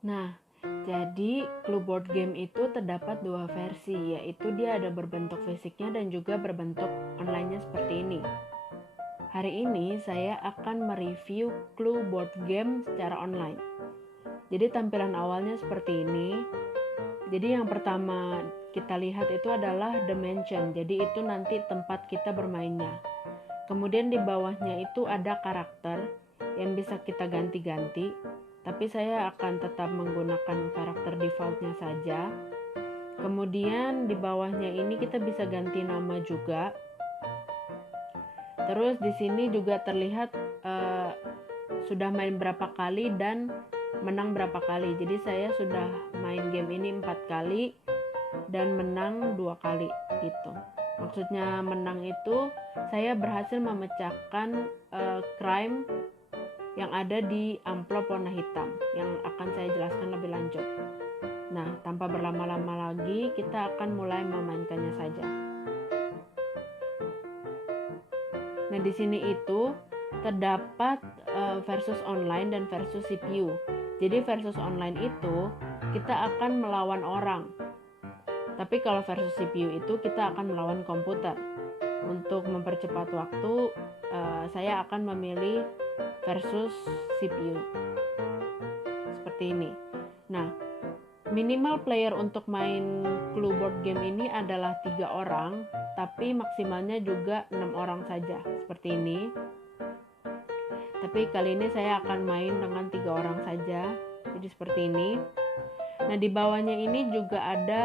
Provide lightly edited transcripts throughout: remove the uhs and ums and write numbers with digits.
Nah, jadi clue board game itu terdapat dua versi, yaitu dia ada berbentuk fisiknya dan juga berbentuk online-nya seperti ini. Hari ini saya akan mereview clue board game secara online. Jadi tampilan awalnya seperti ini. Jadi yang pertama kita lihat itu adalah dimension, jadi itu nanti tempat kita bermainnya. Kemudian di bawahnya itu ada karakter yang bisa kita ganti-ganti, tapi saya akan tetap menggunakan karakter defaultnya saja. Kemudian di bawahnya ini kita bisa ganti nama juga. Terus di sini juga terlihat sudah main berapa kali dan menang berapa kali. Jadi saya sudah main game ini 4 kali dan menang 2 kali gitu. Maksudnya menang itu saya berhasil memecahkan crime yang ada di amplop warna hitam yang akan saya jelaskan lebih lanjut. Nah, tanpa berlama-lama lagi kita akan mulai memainkannya saja. Nah, di sini itu terdapat versus online dan versus CPU. Jadi versus online itu kita akan melawan orang. Tapi kalau versus CPU itu kita akan melawan komputer. Untuk mempercepat waktu, saya akan memilih versus CPU. Seperti ini. Nah, minimal player untuk main clue board game ini adalah 3 orang, tapi maksimalnya juga 6 orang saja, seperti ini. Tapi kali ini saya akan main dengan 3 orang saja, jadi seperti ini. Nah, di bawahnya ini juga ada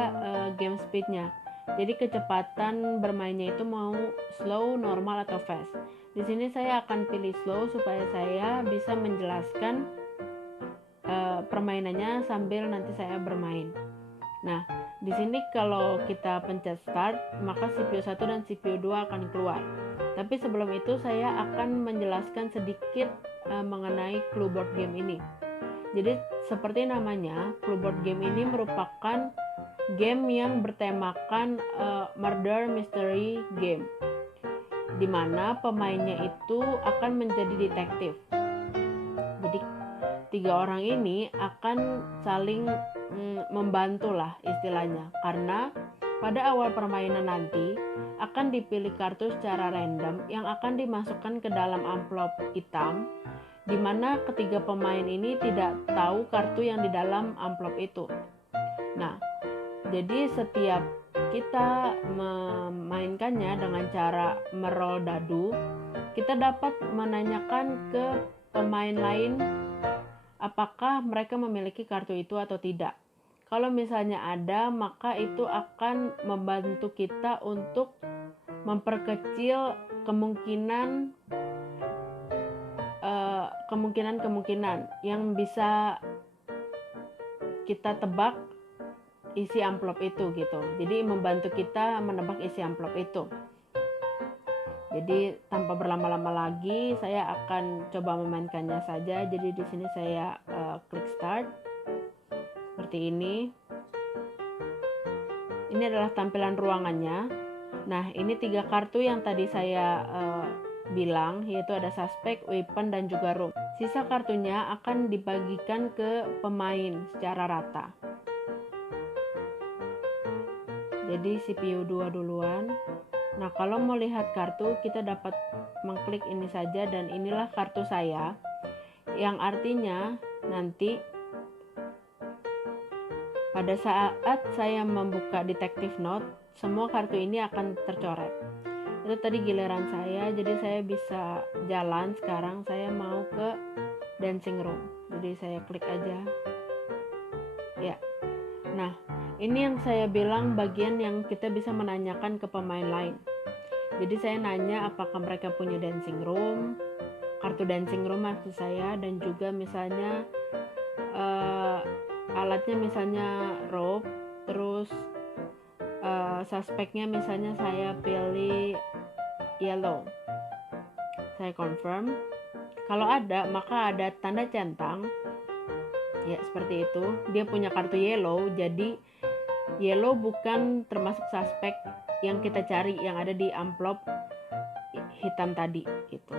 game speednya. Jadi kecepatan bermainnya itu mau slow, normal, atau fast. Di sini saya akan pilih slow supaya saya bisa menjelaskan permainannya sambil nanti saya bermain. Nah, di sini kalau kita pencet start, maka CPU 1 dan CPU 2 akan keluar. Tapi sebelum itu saya akan menjelaskan sedikit mengenai clue board game ini. Jadi seperti namanya, clue board game ini merupakan game yang bertemakan murder mystery game, di mana pemainnya itu akan menjadi detektif. Jadi 3 orang ini akan saling membantu lah istilahnya, karena pada awal permainan nanti akan dipilih kartu secara random yang akan dimasukkan ke dalam amplop hitam, di mana ketiga pemain ini tidak tahu kartu yang di dalam amplop itu. Nah, jadi setiap kita memainkannya dengan cara meroll dadu, kita dapat menanyakan ke pemain lain apakah mereka memiliki kartu itu atau tidak. Kalau misalnya ada, maka itu akan membantu kita untuk memperkecil kemungkinan yang bisa kita tebak isi amplop itu gitu. Jadi membantu kita menebak isi amplop itu. Jadi tanpa berlama-lama lagi, saya akan coba memainkannya saja. Jadi di sini saya klik start seperti ini. Ini adalah tampilan ruangannya. Nah, ini 3 kartu yang tadi saya bilang, yaitu ada suspect, weapon, dan juga room. Sisa kartunya akan dibagikan ke pemain secara rata. Jadi CPU 2 duluan. Nah, kalau mau lihat kartu, kita dapat mengklik ini saja, dan inilah kartu saya, yang artinya nanti pada saat saya membuka detective note, semua kartu ini akan tercoret. Itu tadi giliran saya, jadi saya bisa jalan. Sekarang saya mau ke dancing room, jadi saya klik aja ya. Nah, ini yang saya bilang bagian yang kita bisa menanyakan ke pemain lain. Jadi saya nanya apakah mereka punya dancing room, kartu dancing room maksud saya, dan juga misalnya alatnya misalnya rope, terus suspeknya misalnya saya pilih yellow. Saya confirm. Kalau ada, maka ada tanda centang. Ya, seperti itu. Dia punya kartu yellow, jadi yellow bukan termasuk suspek yang kita cari yang ada di amplop hitam tadi gitu.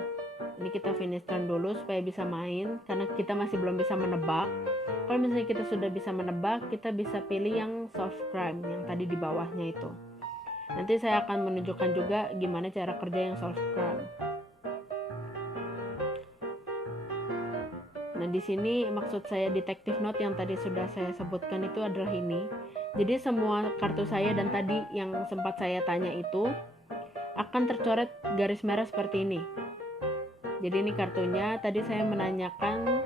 Ini kita finish turn dulu supaya bisa main, karena kita masih belum bisa menebak Kalau misalnya kita sudah bisa menebak, kita bisa pilih yang solve crime yang tadi di bawahnya itu. Nanti saya akan menunjukkan juga gimana cara kerja yang solve crime. Nah, di sini maksud saya detective note yang tadi sudah saya sebutkan itu adalah ini. Jadi semua kartu saya dan tadi yang sempat saya tanya itu akan tercoret garis merah seperti ini. Jadi ini kartunya, tadi saya menanyakan,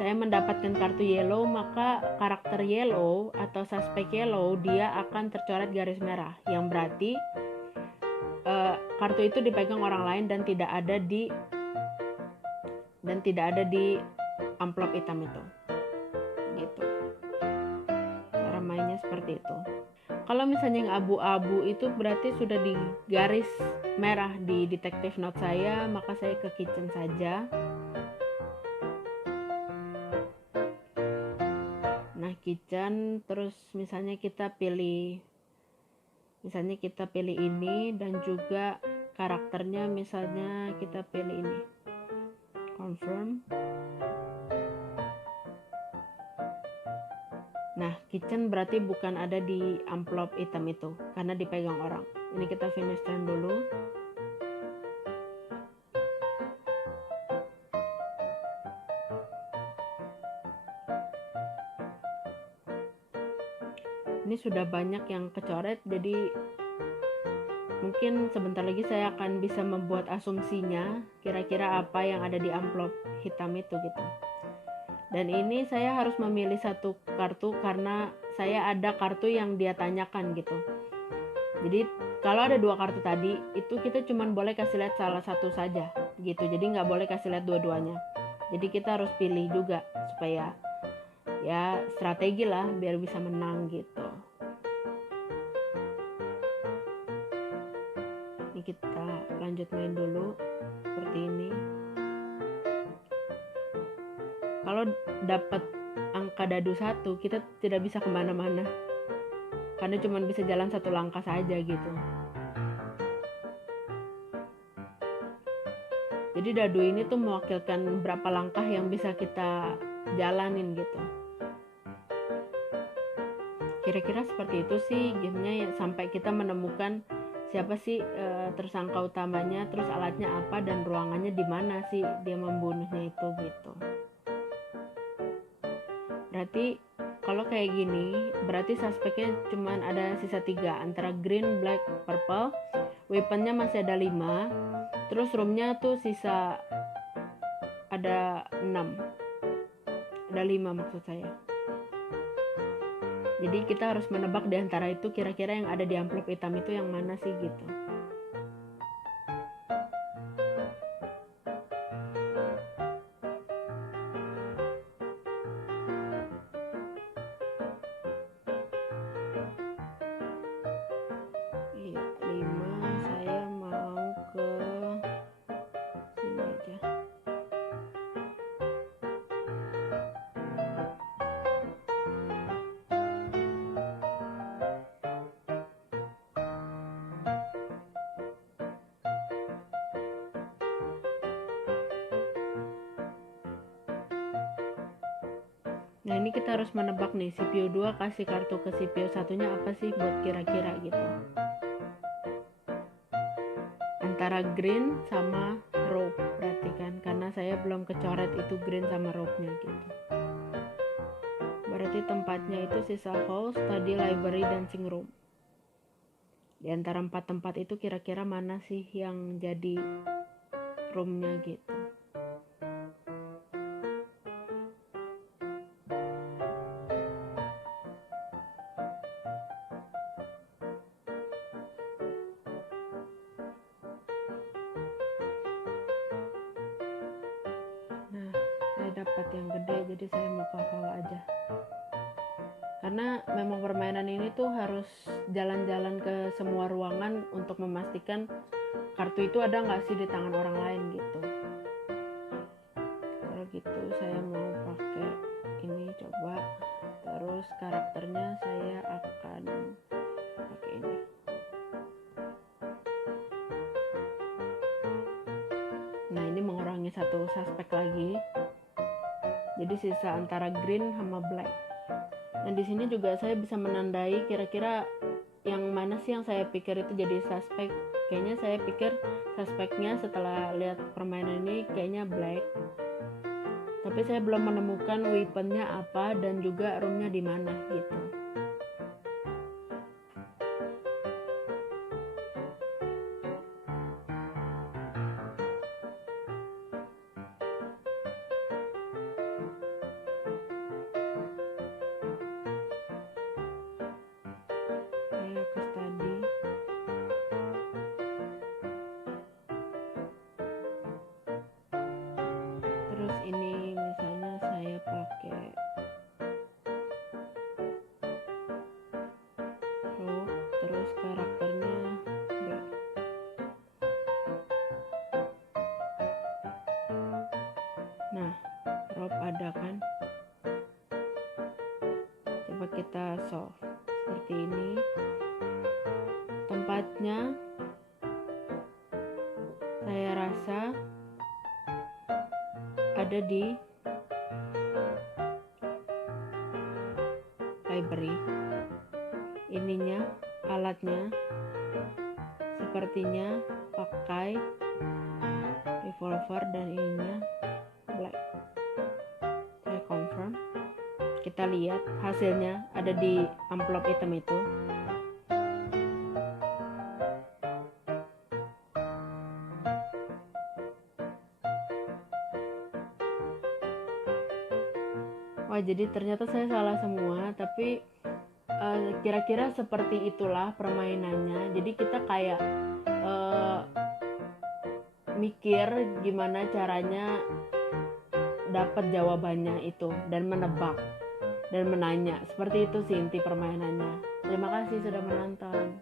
saya mendapatkan kartu yellow, maka karakter yellow atau suspek yellow dia akan tercoret garis merah, yang berarti kartu itu dipegang orang lain dan tidak ada di amplop hitam itu. Gitu. Cara mainnya seperti itu. Kalau misalnya yang abu-abu itu berarti sudah di garis merah di detective note saya, maka saya ke kitchen saja. Nah, kitchen, terus misalnya kita pilih ini, dan juga karakternya misalnya kita pilih ini, confirm. Nah, kitchen berarti bukan ada di amplop hitam itu karena dipegang orang. Ini kita finish turn dulu. Ini sudah banyak yang kecoret, jadi mungkin sebentar lagi saya akan bisa membuat asumsinya kira-kira apa yang ada di amplop hitam itu gitu. Dan ini saya harus memilih satu kartu karena saya ada kartu yang dia tanyakan gitu. Jadi kalau ada dua kartu tadi itu kita cuma boleh kasih lihat salah satu saja gitu. Jadi nggak boleh kasih lihat dua-duanya. Jadi kita harus pilih juga supaya ya strategi lah biar bisa menang gitu. Ini kita lanjut main dulu seperti ini. Kalau dapat angka dadu 1, kita tidak bisa kemana-mana karena cuma bisa jalan satu langkah saja gitu. Jadi dadu ini tuh mewakilkan berapa langkah yang bisa kita jalanin gitu. Kira-kira seperti itu sih gamenya, sampai kita menemukan siapa sih tersangka utamanya, terus alatnya apa, dan ruangannya di mana sih dia membunuhnya itu gitu. Berarti kalau kayak gini, berarti suspeknya cuma ada sisa 3, antara green, black, purple. Weaponnya masih ada 5. Terus roomnya tuh sisa ada 6. Ada 5 maksud saya. Jadi kita harus menebak di antara itu kira-kira yang ada di amplop hitam itu yang mana sih gitu. Iya, 5. Saya mau ke sini aja. Nah, ini kita harus menebak nih, CPU 2 kasih kartu ke CPU satunya apa sih buat kira-kira gitu. Antara green sama rope berarti kan, karena saya belum kecoret itu green sama rope-nya gitu. Berarti tempatnya itu sisa hall, study, library, dancing room. Di antara 4 tempat itu kira-kira mana sih yang jadi room-nya gitu. Nah, saya dapat yang gede, jadi saya mau ke hall aja. Karena memang permainan ini tuh harus jalan-jalan ke semua ruangan untuk memastikan kartu itu ada nggak sih di tangan orang lain gitu. Kalau gitu saya mau pakai ini coba. Terus karakternya saya akan pakai ini. Nah, ini mengurangi satu suspek lagi. Jadi sisa antara green sama black. Nah di sini juga saya bisa menandai kira-kira yang mana sih yang saya pikir itu jadi suspek. Kayaknya saya pikir suspeknya setelah lihat permainan ini kayaknya black. Tapi saya belum menemukan weaponnya apa dan juga roomnya di mana gitu. Saya ke study. Terus ini misalnya saya pakai rope, terus karakternya black. Nah, rope ada kan? Coba kita solve seperti ini. Tempatnya saya rasa ada di library. Ininya, alatnya sepertinya pakai revolver dan ininya black. Saya confirm. Kita lihat hasilnya ada di amplop hitam itu. Wah, jadi ternyata saya salah semua, tapi kira-kira seperti itulah permainannya. Jadi kita kayak mikir gimana caranya dapat jawabannya itu dan menebak dan menanya. Seperti itu sih inti permainannya. Terima kasih sudah menonton.